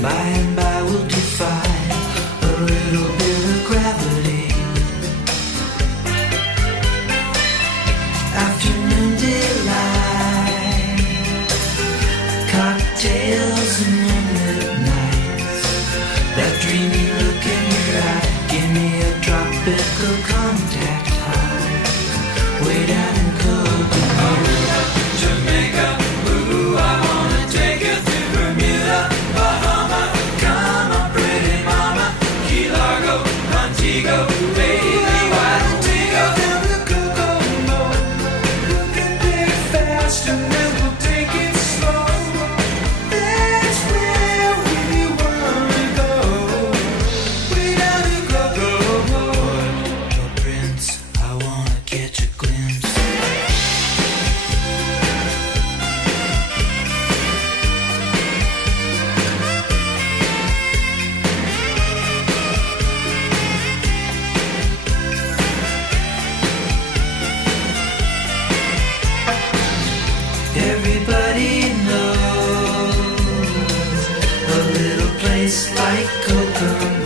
By and by we'll defy a little bit of gravity. Afternoon delight, cocktails and moonlit nights. That dreamy look in your eye, give me a tropical contact high. Way down in Copenhagen, Aruba, Jamaica, ooh, I wanna take you to Bermuda, Bahama, come on pretty mama, Key Largo, Montego, baby, why don't we go down to Kokomo? You can pick fast and then we'll take it slow. That's where we wanna go. Way down to Kokomo. Oh, Prince, I wanna catch a glimpse. Everybody knows a little place like Kokomo.